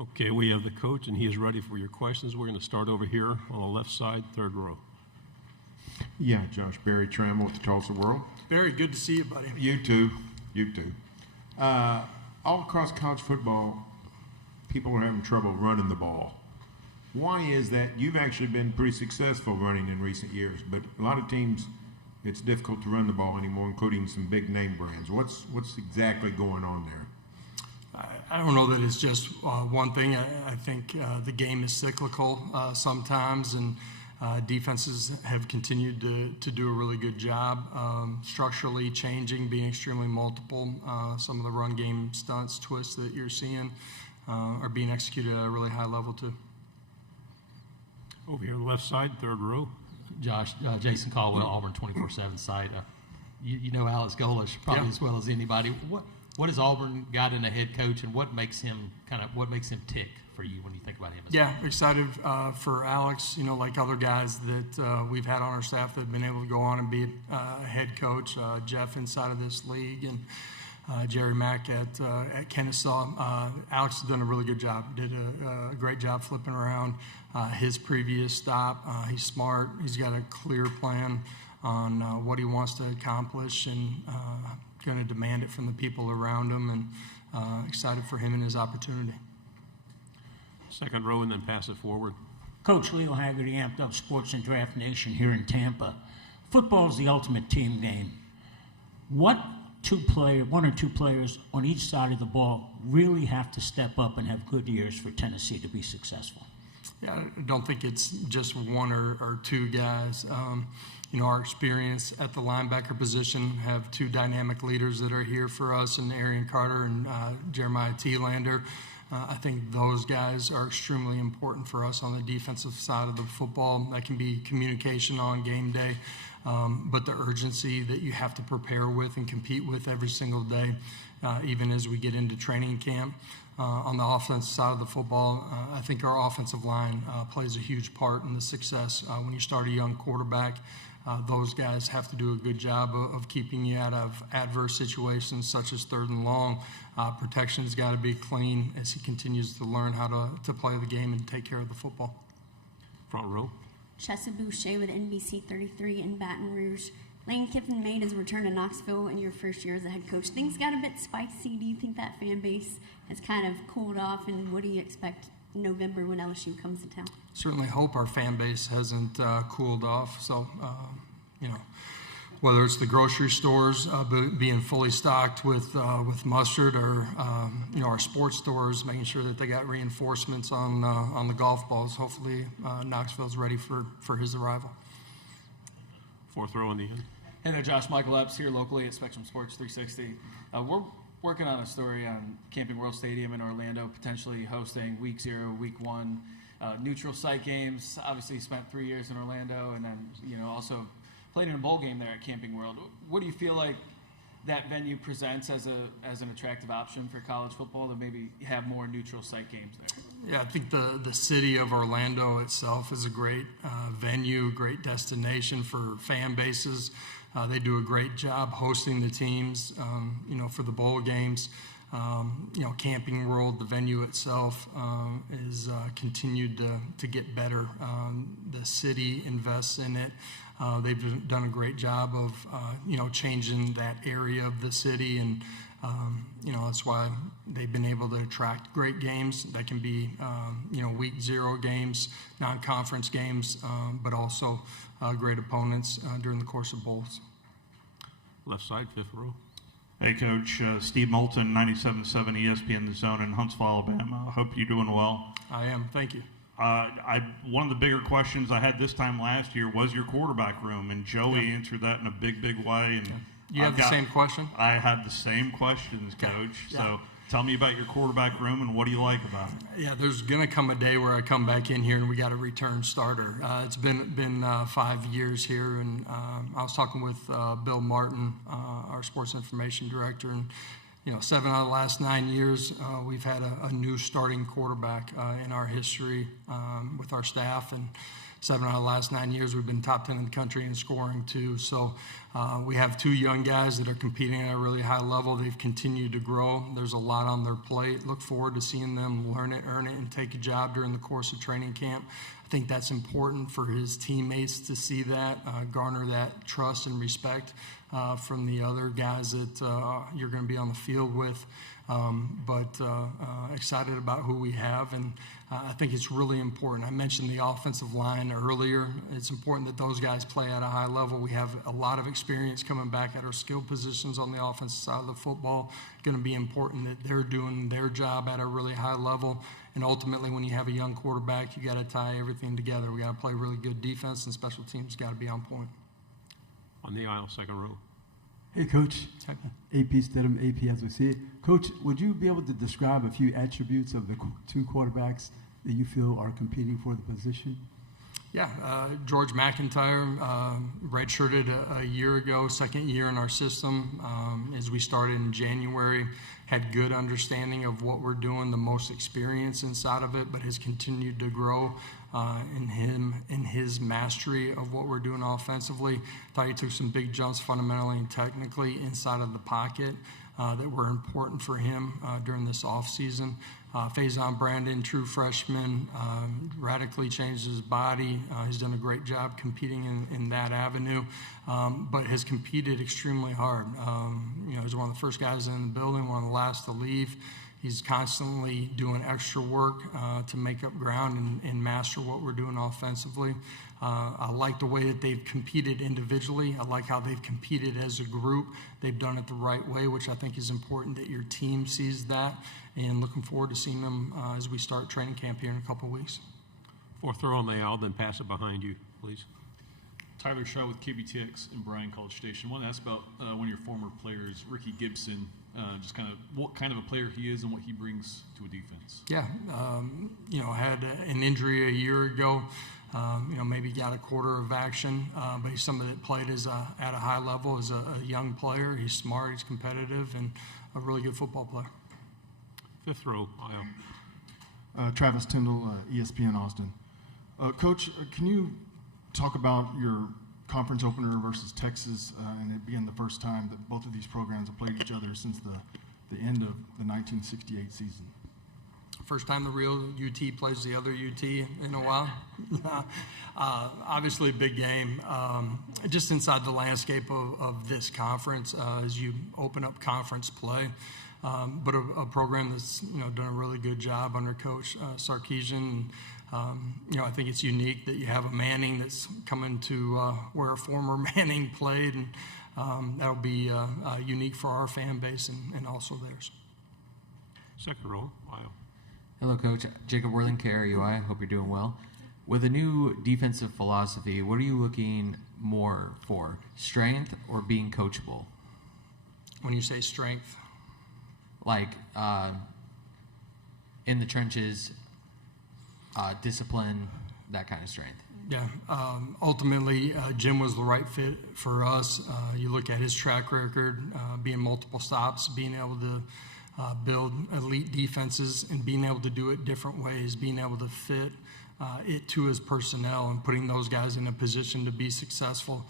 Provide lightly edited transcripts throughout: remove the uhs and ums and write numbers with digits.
Okay, we have the coach, and he is ready for your questions. We're going to start over here on the left side, third row. Yeah, Josh Barry Trammell with the Tulsa World. Barry, good to see you, buddy. You too. All across college football, people are having trouble running the ball. Why is that? You've actually been pretty successful running in recent years, but a lot of teams, it's difficult to run the ball anymore, including some big name brands. What's exactly going on there? I don't know that it's just one thing. I think the game is cyclical sometimes, and defenses have continued to do a really good job structurally changing, being extremely multiple. Some of the run game stunts, twists that you're seeing are being executed at a really high level too. Over here on the left side, third row. Josh, Jason Caldwell, Auburn 24/7 site. You know Alex Golish probably as well as anybody. What has Auburn got in a head coach, and what makes him tick for you when you think about him? Excited for Alex. You know, like other guys that we've had on our staff that have been able to go on and be a head coach. Jeff inside of this league, and Jerry Mack at Kennesaw. Alex has done a really good job. Did a great job flipping around his previous stop. He's smart. He's got a clear plan on what he wants to accomplish, and going to demand it from the people around him, and excited for him and his opportunity. Second row, and then pass it forward. Coach Leo Haggerty, Amped Up Sports and Draft Nation here in Tampa. Football is the ultimate team game. What one or two players on each side of the ball really have to step up and have good years for Tennessee to be successful? Yeah, I don't think it's just one or two guys. You know, our experience at the linebacker position, have two dynamic leaders that are here for us, and Arian Carter and Jeremiah Thielander. I think those guys are extremely important for us on the defensive side of the football. That can be communication on game day, but the urgency that you have to prepare with and compete with every single day, even as we get into training camp. On the offensive side of the football, I think our offensive line plays a huge part in the success. When you start a young quarterback, those guys have to do a good job of keeping you out of adverse situations such as third and long. Protection's got to be clean as he continues to learn how to play the game and take care of the football. Front row. Chessa Boucher with NBC 33 in Baton Rouge. Lane Kiffin made his return to Knoxville in your first year as a head coach. Things got a bit spicy. Do you think that fan base has kind of cooled off, and what do you expect in November when LSU comes to town? Certainly hope our fan base hasn't cooled off. So, you know, whether it's the grocery stores being fully stocked with mustard, or you know, our sports stores making sure that they got reinforcements on the golf balls. Hopefully, Knoxville's ready for his arrival. Fourth row in the end. Hey there, Josh. Michael Epps here locally at Spectrum Sports 360. We're working on a story on Camping World Stadium in Orlando, potentially hosting Week 0, Week 1 neutral site games. Obviously, spent 3 years in Orlando, and then also played in a bowl game there at Camping World. What do you feel like that venue presents as an attractive option for college football to maybe have more neutral site games there? Yeah, I think the city of Orlando itself is a great venue, great destination for fan bases. They do a great job hosting the teams, for the bowl games. Camping World, the venue itself, is continued to get better. The city invests in it. They've done a great job of, changing that area of the city, and that's why they've been able to attract great games. That can be, Week 0 games, non-conference games, but also great opponents during the course of bowls. Left side, fifth row. Hey, Coach. Steve Moulton, 97.7 ESPN The Zone in Huntsville, Alabama. I hope you're doing well. I am. Thank you. One of the bigger questions I had this time last year was your quarterback room, and Joey answered that in a big, big way. And you have the same question? I had the same questions, Coach. Yeah. So tell me about your quarterback room and what do you like about it? Yeah, there's going to come a day where I come back in here and we got a return starter. It's been 5 years here, and I was talking with Bill Martin, our sports information director, and 7 out of the last 9 years, we've had a new starting quarterback in our history with our staff, and 7 out of the last 9 years, we've been top 10 in the country in scoring too. So we have 2 young guys that are competing at a really high level. They've continued to grow. There's a lot on their plate. Look forward to seeing them learn it, earn it, and take a job during the course of training camp. I think that's important for his teammates to see that, garner that trust and respect from the other guys that you're going to be on the field with. But excited about who we have, and I think it's really important. I mentioned the offensive line earlier. It's important that those guys play at a high level. We have a lot of experience coming back at our skill positions on the offensive side of the football. Going to be important that they're doing their job at a really high level. And ultimately, when you have a young quarterback, you got to tie everything together. We got to play really good defense, and special teams got to be on point. On the aisle, second row. Hey, Coach. AP Stidham, AP as we see it. Coach, would you be able to describe a few attributes of the 2 quarterbacks that you feel are competing for the position? Yeah, George McIntyre redshirted a year ago, second year in our system. As we started in January, had good understanding of what we're doing, the most experience inside of it, but has continued to grow in his mastery of what we're doing offensively. Thought he took some big jumps fundamentally and technically inside of the pocket that were important for him during this offseason. Faison Brandon, true freshman, radically changed his body. He's done a great job competing in that avenue, but has competed extremely hard. He's one of the first guys in the building, one of the last to leave. He's constantly doing extra work to make up ground and master what we're doing offensively. I like the way that they've competed individually. I like how they've competed as a group. They've done it the right way, which I think is important that your team sees that. And looking forward to seeing them as we start training camp here in a couple of weeks. Fourth row on the aisle, then pass it behind you, please. Tyler Shaw with KBTX in Bryan College Station. I want to ask about one of your former players, Ricky Gibson, just kind of what kind of a player he is and what he brings to a defense. Yeah, had an injury a year ago. Maybe got a quarter of action, but he's somebody that played at a high level as a young player. He's smart, he's competitive, and a really good football player. Fifth row aisle. Travis Tyndall, ESPN Austin. Coach, can you talk about your conference opener versus Texas, and it being the first time that both of these programs have played each other since the end of the 1968 season? First time the real UT plays the other UT in a while. Obviously, a big game. Just inside the landscape of this conference as you open up conference play. But a program that's done a really good job under Coach Sarkisian. I think it's unique that you have a Manning that's coming to where a former Manning played, and that'll be unique for our fan base and also theirs. Second row aisle. Hello, Coach. Jacob Worthing, KRUI. Hope you're doing well. With a new defensive philosophy, what are you looking more for, strength or being coachable? When you say strength? Like in the trenches, discipline, that kind of strength. Yeah. Ultimately, Jim was the right fit for us. You look at his track record, being multiple stops, being able to build elite defenses and being able to do it different ways, being able to fit it to his personnel and putting those guys in a position to be successful.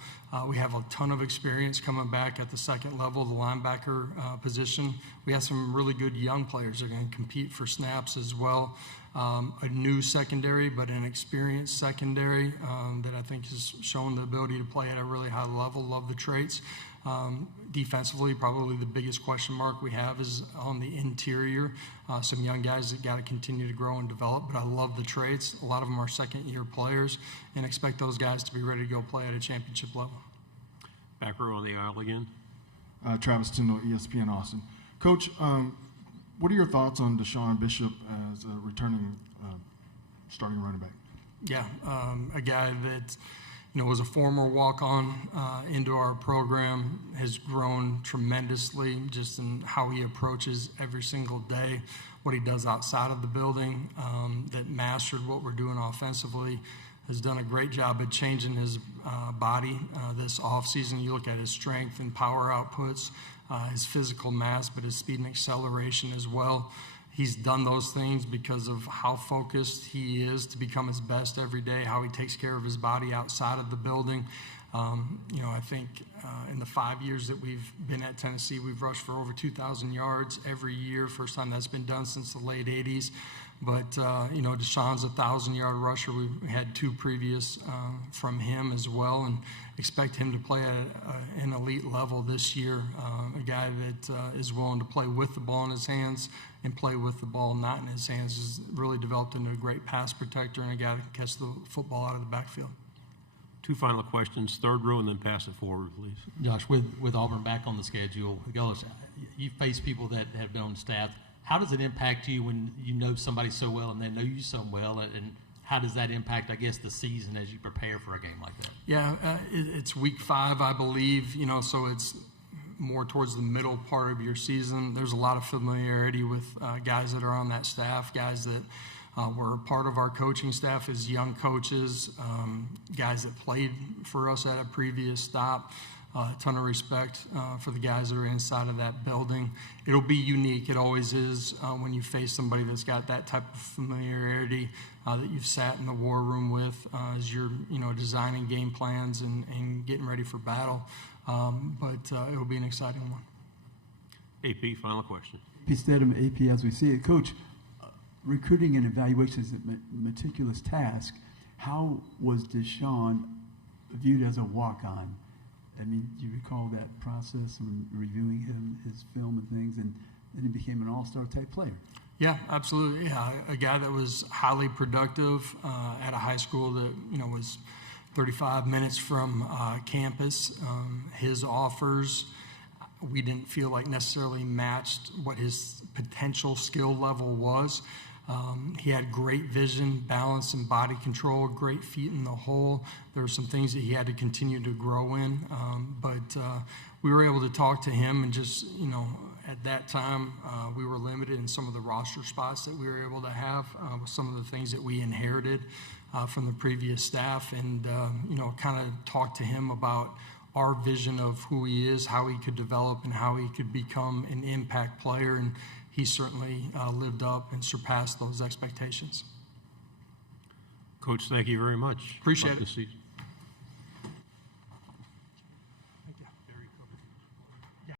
We have a ton of experience coming back at the second level, the linebacker position. We have some really good young players that are going to compete for snaps as well. A new secondary, but an experienced secondary that I think has shown the ability to play at a really high level. Love the traits. Defensively, probably the biggest question mark we have is on the interior. Some young guys that got to continue to grow and develop, but I love the traits. A lot of them are second-year players, and expect those guys to be ready to go play at a championship level. Back row on the aisle again. Travis Tyndall, ESPN Austin. Coach, what are your thoughts on Deshaun Bishop as a returning starting running back? Yeah, a guy that was a former walk-on into our program, has grown tremendously just in how he approaches every single day, what he does outside of the building, that mastered what we're doing offensively, has done a great job of changing his body this offseason. You look at his strength and power outputs, his physical mass, but his speed and acceleration as well. He's done those things because of how focused he is to become his best every day, how he takes care of his body outside of the building. I think in the 5 years that we've been at Tennessee, we've rushed for over 2,000 yards every year. First time that's been done since the late 80s. But, Deshaun's a 1,000-yard rusher. We had 2 previous from him as well, and expect him to play at an elite level this year. A guy that is willing to play with the ball in his hands and play with the ball not in his hands, has really developed into a great pass protector and a guy that can catch the football out of the backfield. 2 final questions, third row, and then pass it forward, please. Josh, with Auburn back on the schedule, you face people that have been on staff. How does it impact you when you know somebody so well and they know you so well, and how does that impact, I guess, the season as you prepare for a game like that? Yeah, it's week 5, I believe, so it's more towards the middle part of your season. There's a lot of familiarity with guys that are on that staff, guys that were part of our coaching staff as young coaches, guys that played for us at a previous stop. A ton of respect for the guys that are inside of that building. It'll be unique. It always is when you face somebody that's got that type of familiarity that you've sat in the war room with as you're designing game plans and getting ready for battle. But it'll be an exciting one. AP, final question. AP Stedham, AP as we see it. Coach, recruiting and evaluation is a meticulous task. How was Deshaun viewed as a walk-on? I mean, do you recall that process when reviewing him, his film and things, and then he became an all-star type player? Yeah, absolutely. Yeah, a guy that was highly productive at a high school that was 35 minutes from campus. His offers, we didn't feel like necessarily matched what his potential skill level was. He had great vision, balance, and body control, great feet in the hole. There were some things that he had to continue to grow in, but we were able to talk to him and just, at that time, we were limited in some of the roster spots that we were able to have with some of the things that we inherited from the previous staff, and, kind of talk to him about our vision of who he is, how he could develop, and how he could become an impact player. And he certainly lived up and surpassed those expectations. Coach, thank you very much. Appreciate Love it. to see you.